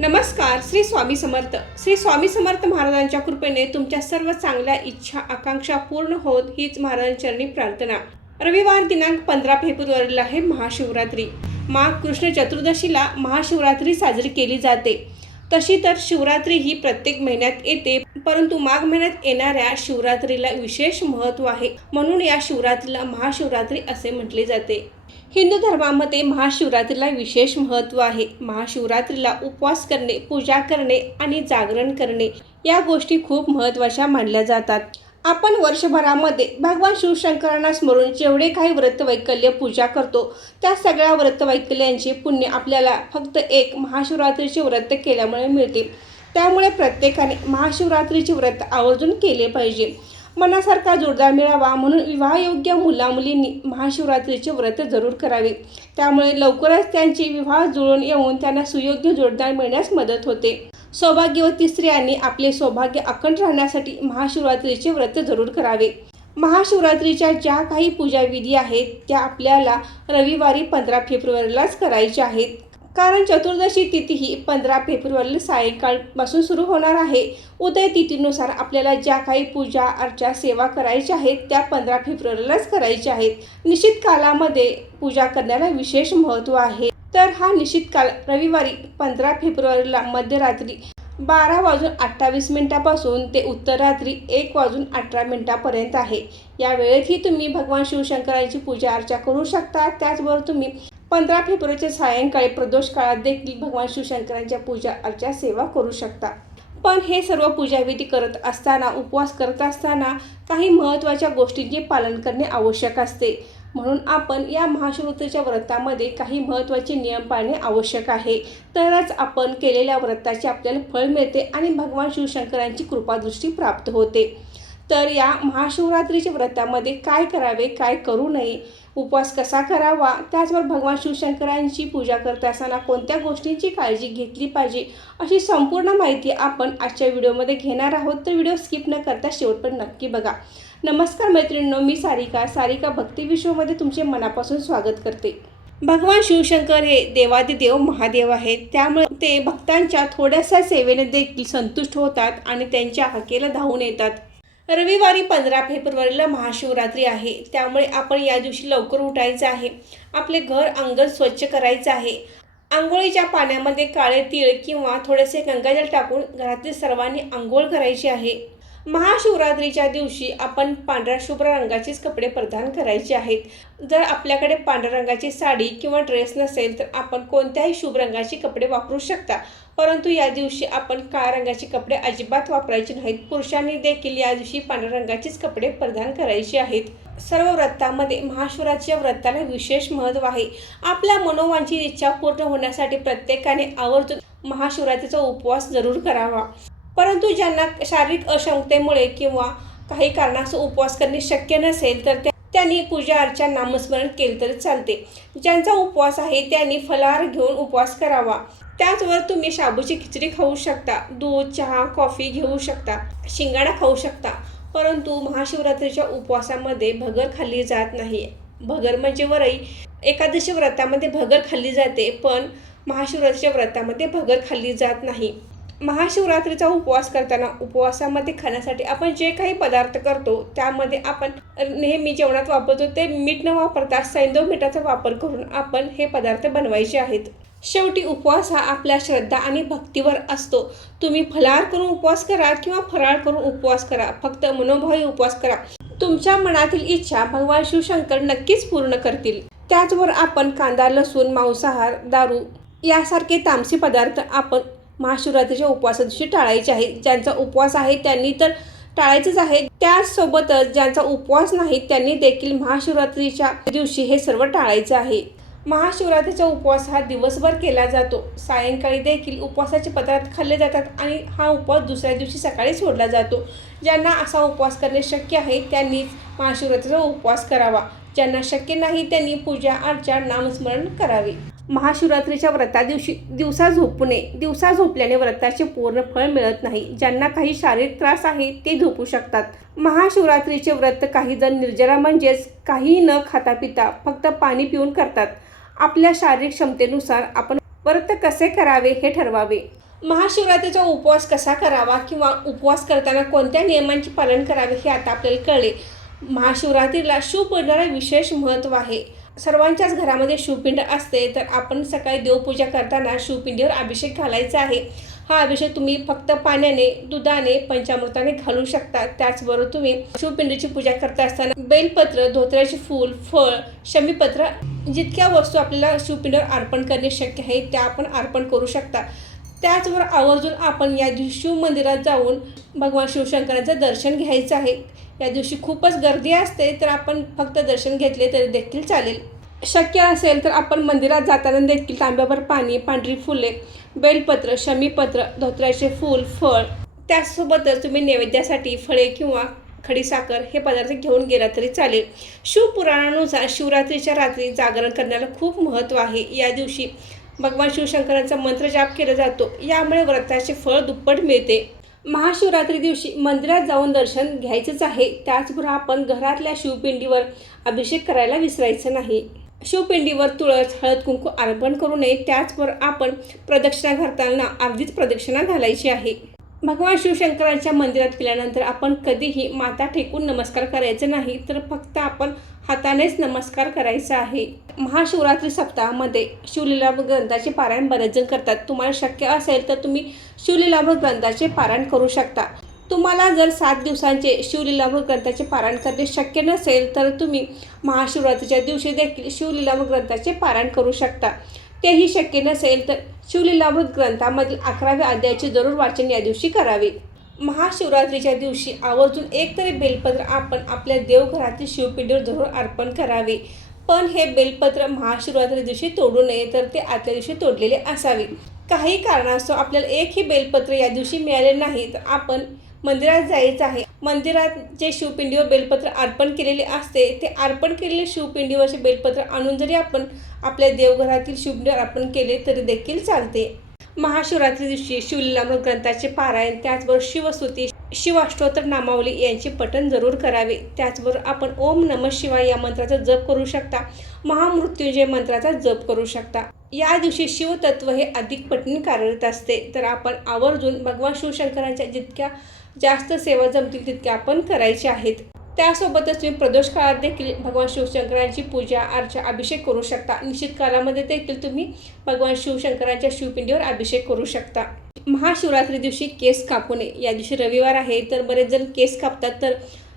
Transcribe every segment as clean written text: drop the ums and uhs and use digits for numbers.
नमस्कार. श्री स्वामी समर्थ. श्री स्वामी समर्थ महाराजांच्या कृपेने तुमच्या सर्व चांगल्या इच्छा आकांक्षा पूर्ण होत हीच महाराजांचरणी प्रार्थना. रविवार दिनांक 15 फेब्रुवारीला आहे महाशिवरात्री. माघ कृष्ण चतुर्दशीला महाशिवरात्री साजरी केली जाते. तशी तर शिवरात्री ही प्रत्येक महिन्यात येते, परंतु माघ महिन्यात येणाऱ्या शिवरात्रीला विशेष महत्त्व आहे. म्हणून या शिवरात्रीला महाशिवरात्री असे म्हटले जाते. हिंदू धर्मामध्ये महाशिवरात्रीला विशेष महत्त्व आहे. महाशिवरात्रीला उपवास करणे, पूजा करणे आणि जागरण करणे या गोष्टी खूप महत्त्वाच्या मानल्या जातात. आपण वर्षभरामध्ये भगवान शिवशंकरांना स्मरून जेवढे काही व्रतवैकल्य पूजा करतो त्या सगळ्या व्रतवैकल्यांचे पुण्य आपल्याला फक्त एक महाशिवरात्रीचे व्रत केल्यामुळे मिळते. त्यामुळे प्रत्येकाने महाशिवरात्रीचे व्रत आवर्जून केले पाहिजे. मनासारखा जोडदार मिळावा म्हणून विवाहयोग्य मुलामुलींनी महाशिवरात्रीचे व्रत जरूर करावे. त्यामुळे लवकरच त्यांचे विवाह जुळून येऊन त्यांना सुयोग्य जोडदार मिळण्यास मदत होते. सौभाग्यवती स्त्रियांनी आपले सौभाग्य अखंड राहण्यासाठी महाशिवरात्रीचे व्रत जरूर करावे. महाशिवरात्रीच्या ज्या काही पूजाविधी आहेत त्या आपल्याला रविवारी 15 फेब्रुवारीलाच करायच्या आहेत. कारण चतुर्दशी तिथी ही 15 फेब्रुवारीला सायंकाळपासून सुरू होणार आहे. उदय तिथीनुसार आपल्याला ज्या काही पूजा अर्चा सेवा करायच्या आहेत त्या 15 फेब्रुवारीलाच करायच्या आहेत. निश्चित कालामध्ये पूजा करण्याला विशेष महत्त्व आहे. तर हा निश्चित काल रविवारी 15 फेब्रुवारीला मध्यरात्री 12:28 पासून ते उत्तररात्री 1:18 आहे. या वेळेतही तुम्ही भगवान शिवशंकरांची पूजा अर्चा करू शकता. त्याचबरोबर तुम्ही 15 फेब्रुवारीच्या सायंकाळी प्रदोष काळात देखील भगवान शिवशंकरांच्या पूजा अर्चा सेवा करू शकता. पण हे सर्व पूजाविधी करत असताना, उपवास करत असताना काही महत्त्वाच्या गोष्टींचे पालन करणे आवश्यक असते. म्हणून आपण या महाशिवरात्रीच्या व्रतामध्ये काही महत्त्वाचे नियम पाळणे आवश्यक आहे. तरच आपण केलेल्या व्रताचे आपल्याला फळ मिळते आणि भगवान शिवशंकरांची कृपादृष्टी प्राप्त होते. तर या महाशिवरात्रीच्या व्रतामध्ये काय करावे, काय करू नये, उपवास कसा करावा, त्याचबरोबर भगवान शिवशंकरांची पूजा करत असताना कोणत्या गोष्टींची काळजी घेतली पाहिजे, अशी संपूर्ण माहिती आपण आजच्या व्हिडिओमध्ये घेणार आहोत. तर व्हिडिओ स्किप न करता शेवटपर्यंत नक्की बघा. नमस्कार मैत्रिणींनो, मी सारिका भक्ती विश्वमध्ये तुमचे मनापासून स्वागत करते. भगवान शिवशंकर हे देवादिदेव महादेव आहेत. त्यामुळे ते भक्तांच्या थोड्याशा सेवेने देखील संतुष्ट होतात आणि त्यांच्या हाकेला धावून येतात. रविवारी 15 फेब्रुवारीला महाशिवरात्री आहे. त्यामुळे आपण या दिवशी लवकर उठायचं आहे. आपले घर अंगण स्वच्छ करायचं आहे. आंघोळीच्या पाण्यामध्ये काळे तीळ किंवा थोडेसे गंगाजल टाकून घरातील सर्वांनी आंघोळ करायची आहे. महाशिवरात्रीच्या दिवशी आपण पांढऱ्या शुभ्र रंगाचेच कपडे परिधान करायचे आहेत. जर आपल्याकडे पांढऱ्या रंगाची साडी किंवा ड्रेस नसेल तर आपण कोणत्याही शुभ रंगाचे कपडे वापरू शकता. परंतु या दिवशी आपण काळ्या रंगाचे कपडे अजिबात वापरायचे नाहीत. पुरुषांनी देखील या दिवशी पांढऱ्या रंगाचेच कपडे परिधान करायचे आहेत. सर्व व्रतामध्ये महाशिवरात्रीच्या व्रताला विशेष महत्त्व आहे. आपल्या मनोवांछित इच्छा पूर्ण होण्यासाठी प्रत्येकाने आवर्जून महाशिवरात्रीचा उपवास जरूर करावा. परंतु ज्यांना शारीरिक अक्षमतेमुळे किंवा काही कारणास्तव उपवास करणे शक्य नसेल तर त्यांनी पूजा अर्चा नामस्मरण केले तरी चालते. ज्यांचा उपवास आहे त्यांनी फलाहार घेऊन उपवास करावा. त्याचबरोबर तुम्ही शाबूची खिचडी खाऊ शकता, दूध, चहा, कॉफी घेऊ शकता, शिंगाडा खाऊ शकता. परंतु महाशिवरात्रीच्या उपवासामध्ये भगर खाल्ली जात नाही. भगर म्हणजे वरई. एकादशी व्रतामध्ये भगर खाल्ली जाते, पण महाशिवरात्रीच्या व्रतामध्ये भगर खाल्ली जात नाही. महाशिवरात्रीचा उपवास करताना उपवासामध्ये खाण्यासाठी आपण जे काही पदार्थ करतो त्यामध्ये आपण नेहमी जेवणात वापरतो ते मीठ न वापरता सैंधव मीठाचा वापर करून आपण हे पदार्थ बनवायचे आहेत. शेवटी उपवास हा आपल्या श्रद्धा आणि भक्तीवर असतो. तुम्ही फलाहार करून उपवास करा किंवा फराळ करून उपवास करा, फक्त मनोभावी उपवास करा. तुमच्या मनातील इच्छा भगवान शिवशंकर नक्कीच पूर्ण करतील. त्याचबरोबर आपण कांदा, लसूण, मांसाहार, दारू यासारखे तामसी पदार्थ आपण महाशिवरात्रीच्या उपवासा दिवशी टाळायचे आहे. ज्यांचा उपवास आहे त्यांनी तर टाळायचंच आहे. त्याचसोबतच ज्यांचा उपवास नाही त्यांनी देखील महाशिवरात्रीच्या दिवशी हे सर्व टाळायचं आहे. महाशिवरात्रीचा उपवास हा दिवसभर केला जातो. सायंकाळी देखील उपवासाचे पदार्थ खाल्ले जातात आणि हा उपवास दुसऱ्या दिवशी सकाळी सोडला जातो. ज्यांना असा उपवास करणे शक्य आहे त्यांनीच महाशिवरात्रीचा उपवास करावा. ज्यांना शक्य नाही त्यांनी पूजा अर्चा नामस्मरण करावे. महाशिवरात्रीच्या व्रता दिवशी दिवसा झोपू नये. दिवसा झोपल्याने व्रताचे पूर्ण फळ मिळत नाही. ज्यांना काही शारीरिक त्रास आहे ते झोपू शकतात. महाशिवरात्रीचे व्रत काही जण निर्जला म्हणजेच काही न खाता पिता फक्त पाणी पिऊन करतात. आपल्या शारीरिक क्षमतेनुसार आपण व्रत कसे करावे हे ठरवावे. महाशिवरात्रीचा उपवास कसा करावा किंवा उपवास करताना कोणत्या नियमांचे पालन करावे हे आता आपल्याला कळले. महाशिवरात्रीला शिवपिंडाला विशेष महत्त्व आहे. सर्वांच्याच घरामध्ये शिवपिंड असते, तर आपण सकाळी देवपूजा करताना शिवपिंडीवर अभिषेक घालायचा आहे. हा अभिषेक तुम्ही फक्त पाण्याने, दुधाने, पंचामृताने घालू शकता. त्याचबरोबर तुम्ही शिवपिंडीची पूजा करता असताना बेलपत्र, धोत्र्याचे फूल, फळ, शमीपत्र जितक्या वस्तू आपल्याला शिवपिंडीवर अर्पण करणे शक्य आहे त्या आपण अर्पण करू शकता. त्याचबरोबर आवर्जून आपण या दिवशी शिव मंदिरात जाऊन भगवान शिवशंकरांचं दर्शन घ्यायचं आहे. या दिवशी खूपच गर्दी असते, तर आपण फक्त दर्शन घेतले तरी देखील चालेल. शक्य असेल तर आपण मंदिरात जाताना देखील तांब्यावर पाणी, पांढरी फुले, बेलपत्र, शमीपत्र, धोत्र्याचे फूल, फळ, त्यासोबतच तुम्ही नैवेद्यासाठी फळे किंवा खडीसाखर हे पदार्थ घेऊन गेला तरी चालेल. शिवपुराणानुसार शिवरात्रीच्या रात्री जागरण करण्याला खूप महत्त्व आहे. या दिवशी भगवान शिवशंकरांचा मंत्र जाप केला जातो. यामुळे व्रताचे फळ दुप्पट मिळते. महाशिवरात्री दिवशी मंदिरात जाऊन दर्शन घ्यायचंच आहे. त्याचबरोबर आपण घरातल्या शिवपिंडीवर अभिषेक करायला विसरायचं नाही. शिवपिंडीवर तुळस, हळद, कुंकू अर्पण करू नये. त्याचबरोबर आपण प्रदक्षिणा घालताना अर्धीच प्रदक्षिणा घालायची आहे. भगवान शिवशंकरांच्या मंदिरात गेल्यानंतर आपण कधीही माथा टेकून नमस्कार करायचा नाही, तर फक्त आपण हातानेच नमस्कार करायचा आहे. महाशिवरात्री सप्ताहामध्ये शिवलीलामृत ग्रंथाचे पारायण बरेच जण करतात. तुम्हाला शक्य असेल तर तुम्ही शिवलीलामृत ग्रंथाचे पारायण करू शकता. तुम्हाला जर 7 दिवसांचे शिवलीलामृत ग्रंथाचे पारायण करणे शक्य नसेल तर तुम्ही महाशिवरात्रीच्या दिवशी देखील शिवलीलामृत ग्रंथाचे पारायण करू शकता. तेही शक्य नसेल तर शिवलीलामृत ग्रंथामधील 11व्या अध्यायाचे जरूर वाचन या दिवशी करावे. महाशिवरात्रीच्या दिवशी आवर्जून एक तरी बेलपत्र आपण आपल्या देवघरातील शिवपिंडीवर जरूर अर्पण करावे. पण हे बेलपत्र महाशिवरात्री दिवशी तोडू नये, तर ते आदल्या दिवशी तोडलेले असावे. काही कारणास्तव आपल्याला एकही बेलपत्र या दिवशी मिळाले नाही, तर आपण मंदिरात जायचं आहे. मंदिरात जे शिवपिंडीवर बेलपत्र अर्पण केलेले असते, ते अर्पण केलेले शिवपिंडीवरचे बेलपत्र आणून जरी आपण आपल्या देवघरातील शिवपिंडीवर अर्पण केले तरी देखील चालते. महाशिवरात्री दिवशी शिवलीलामृत ग्रंथाचे पारायण, त्याचबरोबर शिवस्तुती, शिवाष्टोत्तर नामावली यांचे पठण जरूर करावे. त्याचबरोबर आपण ओम नमः शिवाय या मंत्राचा जप करू शकता. महामृत्युंजय मंत्राचा जप करू शकता. या दिवशी शिवतत्व हे अधिक पटीने कार्यरत असते, तर आपण आवर्जून भगवान शिवशंकरांच्या जितक्या जास्त सेवा जमतील तितक्या आपण करायच्या आहेत. त्यासोबतच तुम्ही प्रदोष काळात देखील भगवान शिवशंकरांची पूजा, अर्चा, अभिषेक करू शकता. निश्चित कालामध्ये देखील तुम्ही भगवान शिवशंकरांच्या शिवपिंडीवर अभिषेक करू शकता. महाशिवरात्री दिवशी केस कापू नये. या दिवशी रविवार आहे, तर बरेच जण केस कापतात, तर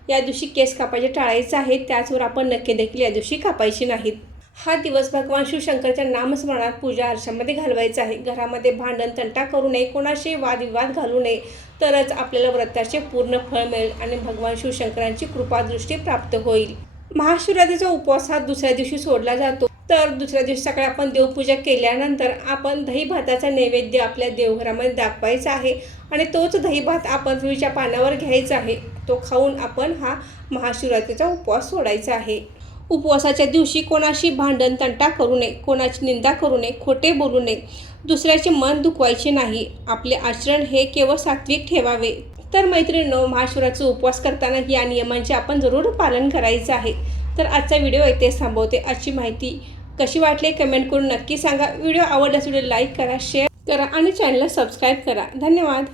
या दिवशी केस कापायचे टाळायचे आहे. त्याचबरोबर आपण नखे देखील या दिवशी कापायची नाहीत. हा दिवस भगवान शिवशंकराच्या नामस्मरणात, पूजा अर्चामध्ये घालवायचा आहे. घरामध्ये भांडण, तंटा करू नये, कोणाशी वादविवाद घालू नये, तरच आपल्याला व्रताचे पूर्ण फळ मिळेल आणि भगवान शिवशंकरांची कृपादृष्टी प्राप्त होईल. महाशिवरात्रीचा उपवास हा दुसऱ्या दिवशी सोडला जातो, तर दुसऱ्या दिवशी सकाळी आपण देवपूजा केल्यानंतर आपण दही भाताचा नैवेद्य आपल्या देवघरामध्ये दाखवायचा आहे आणि तोच दही भात आपण रुईच्या पानावर घ्यायचा आहे. तो खाऊन आपण हा महाशिवरात्रीचा उपवास सोडायचा आहे. उपवासाच्या दिवशी कोणाशी भांडण, तंटा करू नये, कोणाची निंदा करू नये, खोटे बोलू नये, दुसऱ्याचे मन दुखवायचे नाही. आपले आचरण हे केवळ सात्विक ठेवावे. तर मैत्रिणींनो, महाशिवरात्रीचा उपवास करताना या नियमांचे आपण जरूर पालन करायचं आहे. तर आजचा व्हिडिओ इथेच थांबवते. आजची माहिती कशी वाटली कमेंट करून नक्की सांगा. व्हिडिओ आवडल्यास व्हिडिओ लाईक करा, शेअर करा आणि चॅनलला सबस्क्राईब करा. धन्यवाद.